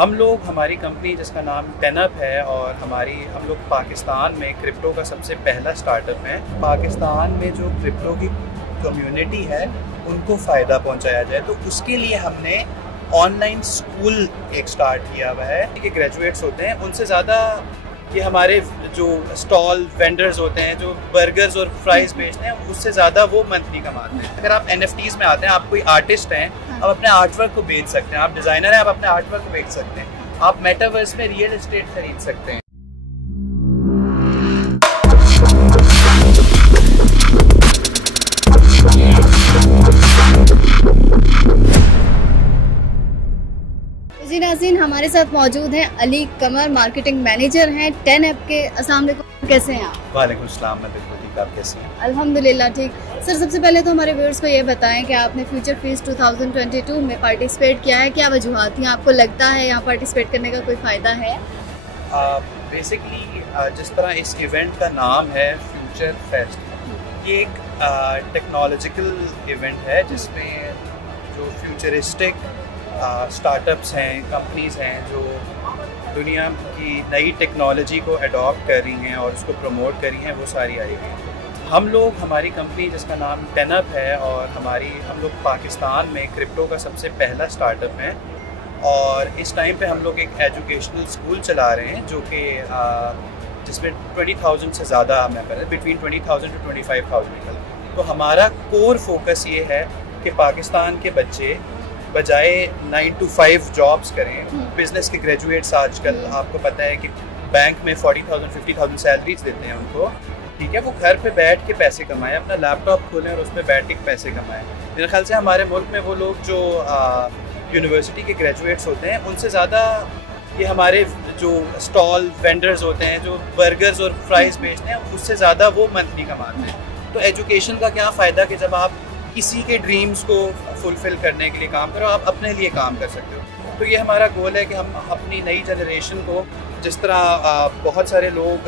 हम लोग हमारी कंपनी जिसका नाम टेनअप है और हम लोग पाकिस्तान में क्रिप्टो का सबसे पहला स्टार्टअप है। पाकिस्तान में जो क्रिप्टो की कम्युनिटी है उनको फ़ायदा पहुंचाया जाए, तो उसके लिए हमने ऑनलाइन स्कूल एक स्टार्ट किया हुआ है कि ग्रेजुएट्स होते हैं उनसे ज़्यादा ये हमारे जो स्टॉल वेंडर्स होते हैं जो बर्गर्स और फ्राइज़ बेचते हैं उससे ज़्यादा वो मंथली कमाते हैं। अगर आप NFTs में आते हैं, आप कोई आर्टिस्ट हैं, आप अपने आर्टवर्क को बेच सकते हैं, आप डिज़ाइनर हैं, आप अपने आर्टवर्क को बेच सकते हैं, आप मेटावर्स में रियल एस्टेट खरीद सकते हैं। जी नाज़रीन, हमारे साथ मौजूद हैं अली कमर, मार्केटिंग मैनेजर हैं टेनअप के। अस्सलाम वालेकुम, कैसे हैं आप? वालेकुम सलाम, मैं बिल्कुल ठीक, आप कैसे हैं? अल्हम्दुलिल्लाह ठीक। सर, सबसे पहले तो हमारे व्यूअर्स को ये बताएं कि आपने फ्यूचर फीस 2022 में पार्टिसिपेट किया है, क्या वजूहात थी? आपको लगता है यहाँ पार्टिसिपेट करने का कोई फ़ायदा है? बेसिकली जिस तरह इस इवेंट का नाम है फ्यूचर फेस्ट, ये एक टेक्नोलॉजिकल इवेंट है जिसमें जो फ्यूचरिस्टिक स्टार्टअप्स हैं, कंपनीज़ हैं जो दुनिया की नई टेक्नोलॉजी को अडॉप्ट कर रही हैं और उसको प्रमोट कर रही हैं, वो सारी आई हुई हैं। हमारी कंपनी जिसका नाम टेनअप है और हम लोग पाकिस्तान में क्रिप्टो का सबसे पहला स्टार्टअप है और इस टाइम पे हम लोग एक एजुकेशनल स्कूल चला रहे हैं जो कि जिसमें 20,000 से ज़्यादा मेंबर है, बिटवीन 20,000 to 25,000। तो हमारा कोर फोकस ये है कि पाकिस्तान के बच्चे बजाय 9 to 5 जॉब्स करें। बिजनेस के ग्रेजुएट्स आजकल आपको पता है कि बैंक में 40,000 50,000 सैलरीज देते हैं उनको, ठीक है, वो घर पे बैठ के पैसे कमाएं, अपना लैपटॉप खोलें और उस पर बैठ के पैसे कमाएं। मेरे ख्याल से हमारे मुल्क में वो लोग जो यूनिवर्सिटी के ग्रेजुएट्स होते हैं उनसे ज़्यादा ये हमारे जो स्टॉल वेंडर्स होते हैं जो बर्गर्स और फ्राइज़ बेचते हैं उससे ज़्यादा वो मंथली कमाते हैं। तो एजुकेशन का क्या फ़ायदा कि जब आप किसी के ड्रीम्स को फुलफ़िल करने के लिए काम करो, आप अपने लिए काम कर सकते हो। तो ये हमारा गोल है कि हम अपनी नई जनरेशन को, जिस तरह बहुत सारे लोग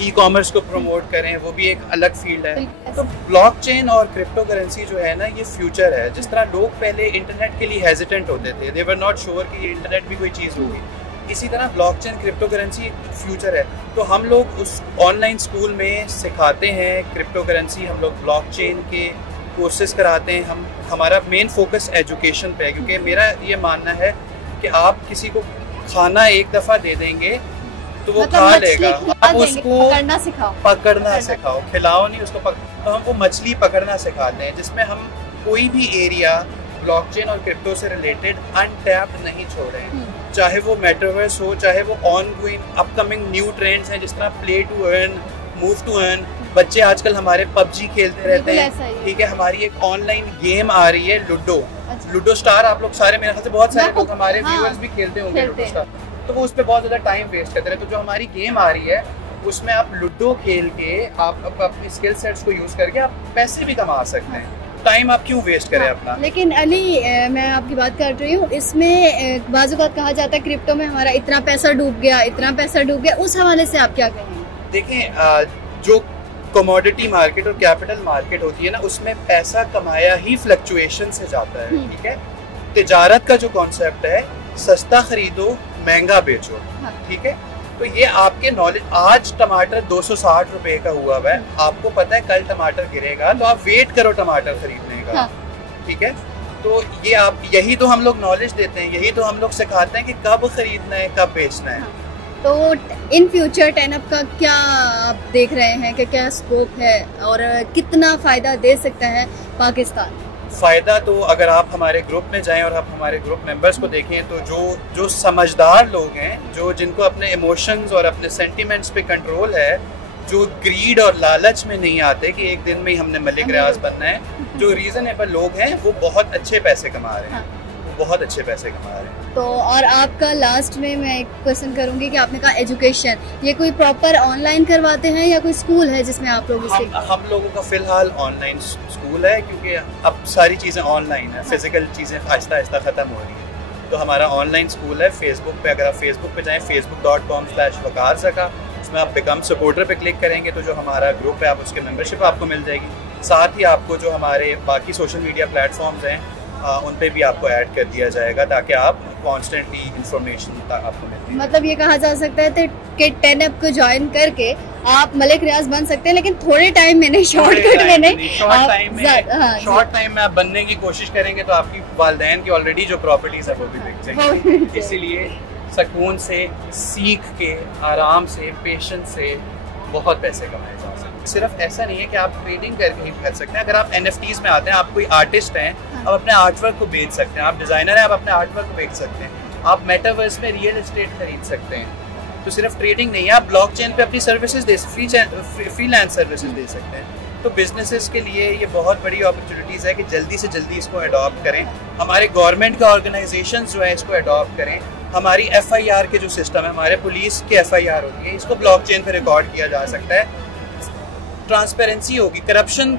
ई-कॉमर्स को प्रमोट करें, वो भी एक अलग फील्ड है। तो ब्लॉकचेन और क्रिप्टो करेंसी जो है ना, ये फ्यूचर है। जिस तरह लोग पहले इंटरनेट के लिए हेजिटेंट होते थे, दे वर नॉट श्योर कि ये इंटरनेट भी कोई चीज़ होगी, इसी तरह ब्लॉकचेन क्रिप्टो करेंसी फ्यूचर है। तो हम लोग उस ऑनलाइन स्कूल में सिखाते हैं क्रिप्टो करेंसी, हम लोग ब्लॉकचेन के कोर्सेज कराते हैं। हमारा मेन फोकस एजुकेशन पे है, क्योंकि मेरा ये मानना है कि आप किसी को खाना एक दफ़ा दे देंगे तो वो खा लेगा, आप उसको पकड़ना सिखाओ, खिलाओ नहीं उसको तो हम वो मछली पकड़ना सिखाते हैं, जिसमें हम कोई भी एरिया ब्लॉकचेन और क्रिप्टो से रिलेटेड अनटैप्ड नहीं छोड़ें। चाहे वो मेटावर्स हो, चाहे वो ऑनगोइंग अपकमिंग न्यू ट्रेंड्स हैं जिस तरह play to earn, move to earn. बच्चे आजकल हमारे PUBG खेलते रहते हैं, ठीक है। हमारी एक ऑनलाइन गेम आ रही है लूडो स्टार, आप लोग सारे, मेरे ख्याल से बहुत सारे लोग हमारे व्यूअर्स भी खेलते होंगे लूडो स्टार, तो वो उस पर बहुत ज़्यादा टाइम वेस्ट करते हैं। तो जो हमारी गेम आ रही है उसमें आप लूडो खेल के आप अपनी स्किल सेट्स को यूज़ करके आप पैसे भी कमा सकते हैं। टाइम आप क्यों वेस्ट करें अपना? लेकिन अली, मैं आपकी बात कर रही हूँ, इसमें बाज़ औक़ात कहा जाता है क्रिप्टो में हमारा इतना पैसा डूब गया, उस हवाले से आप क्या कहेंगे? देखें, जो कमोडिटी मार्केट और कैपिटल मार्केट होती है ना, उसमें पैसा कमाया ही फ्लक्चुएशन से जाता है, ठीक है। तिजारत का जो कॉन्सेप्ट है, सस्ता खरीदो महंगा बेचो, ठीक है। तो ये आपके नॉलेज, आज टमाटर 260 रुपए का हुआ है, आपको पता है कल टमाटर गिरेगा, तो आप वेट करो टमाटर खरीदने का, ठीक है। तो ये यही तो हम लोग नॉलेज देते हैं, यही तो हम लोग सिखाते हैं कि कब खरीदना है, कब बेचना है। तो इन फ्यूचर टेनअप का क्या आप देख रहे हैं कि क्या स्कोप है और कितना फ़ायदा दे सकता है पाकिस्तान? फ़ायदा तो अगर आप हमारे ग्रुप में जाएं और आप हमारे ग्रुप मेंबर्स को देखें तो जो समझदार लोग हैं, जो अपने इमोशंस और अपने सेंटिमेंट्स पे कंट्रोल है, जो ग्रीड और लालच में नहीं आते कि एक दिन में ही हमने मलिक रियाज बनना है, जो रीज़नेबल लोग हैं, वो बहुत अच्छे पैसे कमा रहे हैं, बहुत अच्छे पैसे कमा रहे हैं। तो और आपका लास्ट में मैं एक क्वेश्चन करूंगी कि आपने कहा एजुकेशन, ये कोई प्रॉपर ऑनलाइन करवाते हैं या कोई स्कूल है जिसमें आप लोग हम लोगों का फ़िलहाल ऑनलाइन स्कूल है, क्योंकि अब सारी चीज़ें ऑनलाइन है, फिजिकल चीज़ें आहिस्ता आहिस्ता ख़त्म हो रही हैं। तो हमारा ऑनलाइन स्कूल है। फेसबुक पे, अगर आप फेसबुक पे जाएँ, facebook.com/वकारज़का, उसमें आप बिकम सपोर्टर पे क्लिक करेंगे तो जो हमारा ग्रुप है, आप उसके मेंबरशिप आपको मिल जाएगी। साथ ही आपको जो हमारे बाकी सोशल मीडिया प्लेटफॉर्म्स हैं उन पे भी आपको ऐड कर दिया जाएगा ताकि आप कॉन्स्टेंटली इंफॉर्मेशन आपको मिलती है। मतलब ये कहा जा सकता है कि 10 को ज्वाइन करके आप मलिक रियाज बन सकते हैं, लेकिन थोड़े टाइम में नहीं, शॉर्टकट में नहीं, शॉर्ट टाइम में आप बनने की कोशिश करेंगे तो आपकी वालिदैन की ऑलरेडी जो प्रॉपर्टीज है वो भी बिक जाएंगी। इसीलिए सुकून से, सीख के, आराम से, पेशेंस से बहुत पैसे कमाए जा सकते हैं। सिर्फ ऐसा नहीं है कि आप ट्रेडिंग करके ही कर सकते हैं। अगर आप NFTs में आते हैं, आप कोई आर्टिस्ट हैं, आप अपने आर्टवर्क को बेच सकते हैं, आप डिज़ाइनर हैं, आप अपने आर्टवर्क को बेच सकते हैं, आप मेटावर्स में रियल एस्टेट खरीद सकते हैं। तो सिर्फ ट्रेडिंग नहीं है, आप ब्लॉकचेन पे अपनी सर्विसेज दे, फ्रीलांस सर्विसेज दे सकते हैं। तो बिजनेसेस के लिए ये बहुत बड़ी अपॉर्चुनिटीज़ है कि जल्दी से जल्दी इसको अडॉप्ट करें। हमारे गवर्नमेंट के ऑर्गेनाइजेशन जो है इसको अडॉप्ट करें। हमारी FIR के जो सिस्टम है, हमारे पुलिस के FIR होती है, इसको ब्लॉकचेन पे रिकॉर्ड किया जा सकता है। ट्रांसपेरेंसी होगी, करप्शन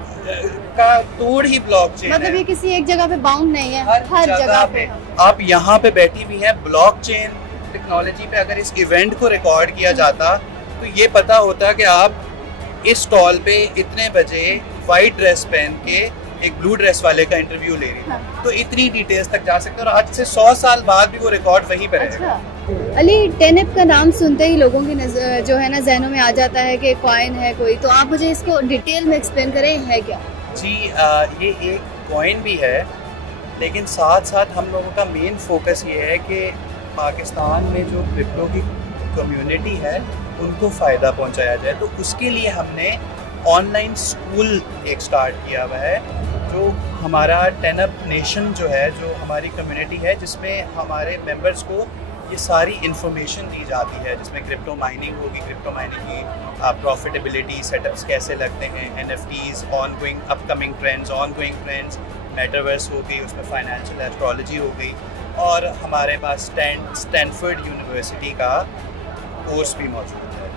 का तोड़ ही ब्लॉकचेन मतलब ये किसी एक जगह पे बाउंड नहीं है, हर जगह पे। आप यहाँ पे बैठी हुई हैं, ब्लॉकचेन टेक्नोलॉजी पे अगर इस इवेंट को रिकॉर्ड किया जाता तो ये पता होता कि आप इस स्टॉल पे इतने बजे वाइट ड्रेस पहन के एक ब्लू ड्रेस वाले का इंटरव्यू ले रही है। तो इतनी डिटेल्स तक जा सकते हैं और आज से 100 साल बाद भी वो रिकॉर्ड वहीं पर रहेगा। अली, 10 का नाम सुनते ही लोगों की जो है ना जहनों में आ जाता है कि कॉइन है कोई, तो आप मुझे इसको डिटेल में एक्सप्लेन करें, है क्या? जी, ये एक कॉइन भी है, लेकिन साथ साथ हम लोगों का मेन फोकस ये है कि पाकिस्तान में जो क्रिप्टो की कम्युनिटी है उनको फ़ायदा पहुंचाया जाए। तो उसके लिए हमने ऑनलाइन स्कूल एक स्टार्ट किया हुआ है, जो हमारा 10 नेशन जो है, जो हमारी कम्युनिटी है, जिसमें हमारे मेंबर्स को ये सारी इन्फॉर्मेशन दी जाती है, जिसमें क्रिप्टो माइनिंग होगी, क्रिप्टो माइनिंग की प्रॉफिटेबिलिटी, सेटअप्स कैसे लगते हैं, NFTs, ongoing upcoming trends, ongoing trends, metaverse हो गई, उसमें फाइनेंशियल एस्ट्रोलॉजी हो गई, और हमारे पास स्टैनफोर्ड यूनिवर्सिटी का कोर्स भी मौजूद है।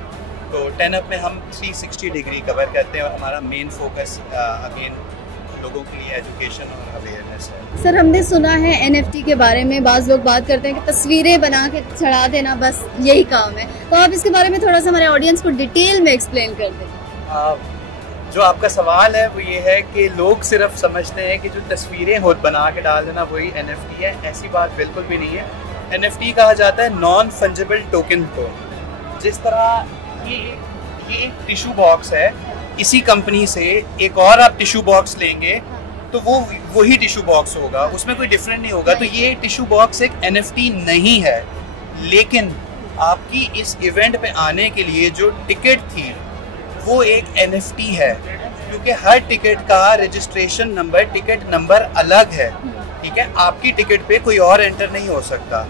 तो 10 में हम 360 डिग्री कवर करते हैं और हमारा मेन फोकस अगेन लोगों के लिए एजुकेशन और अवेयरनेस है। सर, हमने सुना है NFT के बारे में, बाज़ लोग बात करते हैं कि तस्वीरें बना के चढ़ा देना बस यही काम है, तो आप इसके बारे में थोड़ा सा हमारे ऑडियंस को डिटेल में एक्सप्लेन कर दें। जो आपका सवाल है वो ये है कि लोग सिर्फ समझते हैं कि जो तस्वीरें हो बना के डाल देना वही NFT है। ऐसी बात बिल्कुल भी नहीं है। NFT कहा जाता है नॉन फंजिबल टोकन को। जिस तरह ये एक टिश्यू बॉक्स है, इसी कंपनी से एक और आप टिश्यू बॉक्स लेंगे तो वो वही टिश्यू बॉक्स होगा, उसमें कोई डिफरेंट नहीं होगा। तो ये टिश्यू बॉक्स एक NFT नहीं है, लेकिन आपकी इस इवेंट पे आने के लिए जो टिकट थी वो एक NFT है, क्योंकि हर टिकट का रजिस्ट्रेशन नंबर, टिकट नंबर अलग है। ठीक है, आपकी टिकट पे कोई और एंटर नहीं हो सकता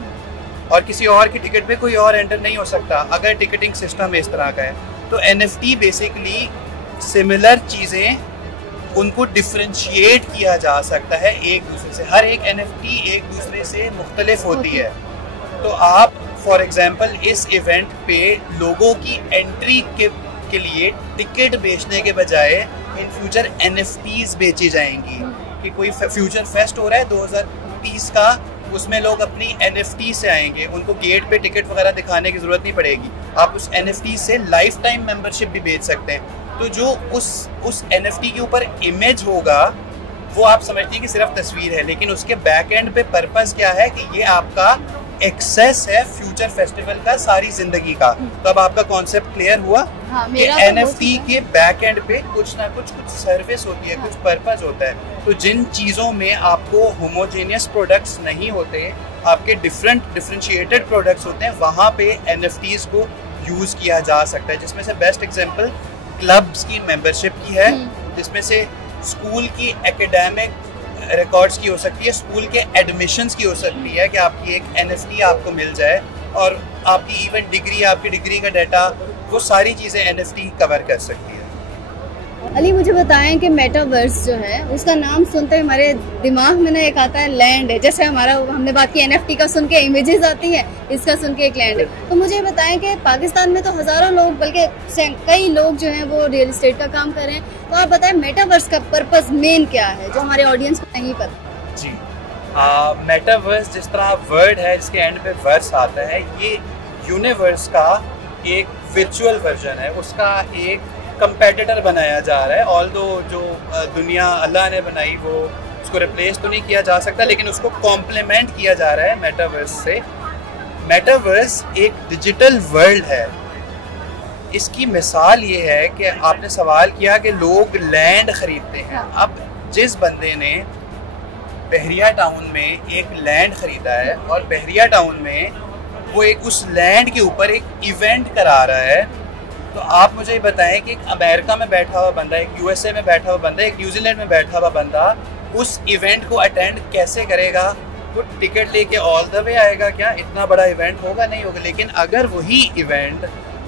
और किसी और की टिकट पे कोई और एंटर नहीं हो सकता अगर टिकटिंग सिस्टम इस तरह का है। तो NFT बेसिकली सिमिलर चीज़ें उनको डिफ्रेंशिएट किया जा सकता है एक दूसरे से। हर एक NFT एक दूसरे से मुख्तलिफ होती है। तो आप फॉर एग्जांपल इस इवेंट पे लोगों की एंट्री के लिए टिकट बेचने के बजाय इन फ्यूचर NFTs बेची जाएंगी। कि कोई फ्यूचर फेस्ट हो रहा है 2030 का, उसमें लोग अपनी NFT से आएंगे, उनको गेट पे टिकट वगैरह दिखाने की ज़रूरत नहीं पड़ेगी। आप उस NFT से लाइफ टाइम मेंबरशिप भी बेच सकते हैं। तो जो उस NFT के ऊपर इमेज होगा वो आप समझती हैं कि सिर्फ तस्वीर है, लेकिन उसके बैक एंड पे पर्पस क्या है कि ये आपका एक्सेस है फ्यूचर फेस्टिवल का सारी जिंदगी का। तो अब आपका कॉन्सेप्ट क्लियर हुआ। हाँ, कि NFT के बैक एंड पे कुछ ना कुछ सर्विस होती है, कुछ पर्पस होता है। तो जिन चीज़ों में आपको होमोजेनियस प्रोडक्ट्स नहीं होते, आपके डिफरेंशिएटेड प्रोडक्ट्स होते हैं, वहाँ पे NFTs को यूज़ किया जा सकता है। जिसमें से बेस्ट एग्जांपल क्लब्स की मेंबरशिप की है, जिसमें से स्कूल की एकेडमिक रिकॉर्ड्स की हो सकती है, स्कूल के एडमिशन्स की हो सकती है कि आपकी एक NFT आपको मिल जाए, और आपकी इवन डिग्री, आपकी डिग्री का डाटा, वो सारी चीज़ें NFT कवर कर सकती है। अली, मुझे बताएं कि मेटावर्स जो है उसका नाम सुनते ही हमारे दिमाग में ना एक आता है लैंड है। जैसे हमने बात की NFT का सुन के इमेजेस आती हैं, इसका सुन के एक लैंड है। तो मुझे बताएं कि पाकिस्तान में तो हज़ारों लोग, बल्कि कई लोग जो हैं वो रियल एस्टेट का काम कर रहे हैं। तो आप बताएं मेटावर्स का पर्पस मेन क्या है जो हमारे ऑडियंस को नहीं पता? जी, मेटावर्स जिस तरह वर्ड है जिसके एंड पे वर्स आता है, ये यूनिवर्स का एक वर्चुअल वर्जन है, उसका एक कंपेटिटर बनाया जा रहा है। ऑल्दो जो दुनिया अल्लाह ने बनाई वो उसको रिप्लेस तो नहीं किया जा सकता, लेकिन उसको कॉम्प्लीमेंट किया जा रहा है मेटावर्स से। मेटावर्स एक डिजिटल वर्ल्ड है। इसकी मिसाल ये है कि आपने सवाल किया कि लोग लैंड खरीदते हैं। अब जिस बंदे ने बहरिया टाउन में एक लैंड खरीदा है और बहरिया टाउन में वो एक उस लैंड के ऊपर एक इवेंट करा रहा है, तो आप मुझे बताएं कि एक अमेरिका में बैठा हुआ बंदा, एक यूएसए में बैठा हुआ बंदा, एक न्यूजीलैंड में बैठा हुआ बंदा उस इवेंट को अटेंड कैसे करेगा? वो टिकट लेके ऑल द वे आएगा क्या? इतना बड़ा इवेंट होगा? नहीं होगा। लेकिन अगर वही इवेंट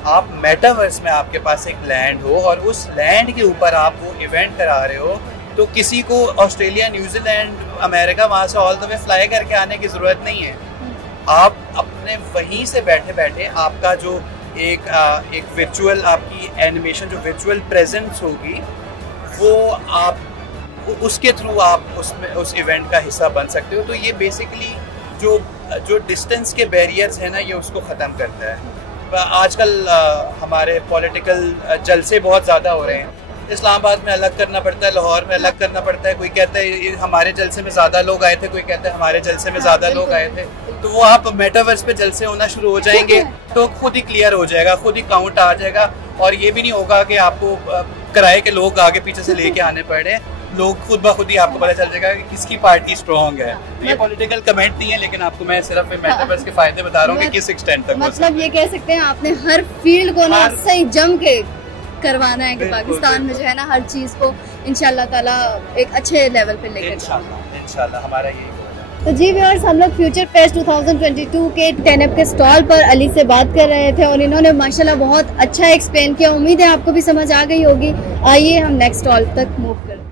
आप मेटावर्स में, आपके पास एक लैंड हो और उस लैंड के ऊपर आप वो इवेंट करा रहे हो, तो किसी को ऑस्ट्रेलिया, न्यूजीलैंड, अमेरिका वहाँ से ऑल द वे फ्लाई करके आने की ज़रूरत नहीं है। आप अपने वहीं से बैठे बैठे आपका जो एक विर्चुअल, आपकी एनिमेशन जो विर्चुअल प्रेजेंस होगी, वो आप उसके थ्रू आप उसमें उस इवेंट का हिस्सा बन सकते हो। तो ये बेसिकली जो डिस्टेंस के बैरियर्स हैं ना, ये उसको ख़त्म करता है। आजकल हमारे पॉलिटिकल जलसे बहुत ज़्यादा हो रहे हैं। इस्लामाबाद में अलग करना पड़ता है, लाहौर में अलग करना पड़ता है। कोई कहता है हमारे जलसे में ज़्यादा लोग आए थे, कोई कहता है हमारे जलसे में ज़्यादा लोग आए थे। तो वो आप मेटावर्स पे जलसे होना शुरू हो जाएंगे तो खुद ही क्लियर हो जाएगा, खुद ही काउंट आ जाएगा। और ये भी नहीं होगा कि आपको किराए के लोग आगे पीछे से लेके आने पड़े। लोग खुद ब खुद ही आपको पता चल जाएगा कि किसकी पार्टी स्ट्रॉन्ग है। ये पॉलिटिकल कमेंट नहीं है, लेकिन आपको मैं सिर्फ मेटावर्स के फायदे बता रहा हूँ कि किस एक्सटेंट तक। मतलब ये कह सकते हैं आपने हर फील्ड को ना सही जम के करवाना है कि पाकिस्तान में जो है ना हर चीज़ को इंशाल्लाह ताला एक अच्छे लेवल पे लेकर इंशाल्लाह हमारा यही होगा। तो जी व्यूअर्स, हम लोग फ्यूचर फेस्ट 2022 के 10Up के स्टॉल पर अली से बात कर रहे थे और इन्होंने माशाल्लाह बहुत अच्छा एक्सप्लेन किया। उम्मीद है आपको भी समझ आ गई होगी। आइए हम नेक्स्ट स्टॉल तक मूव करें।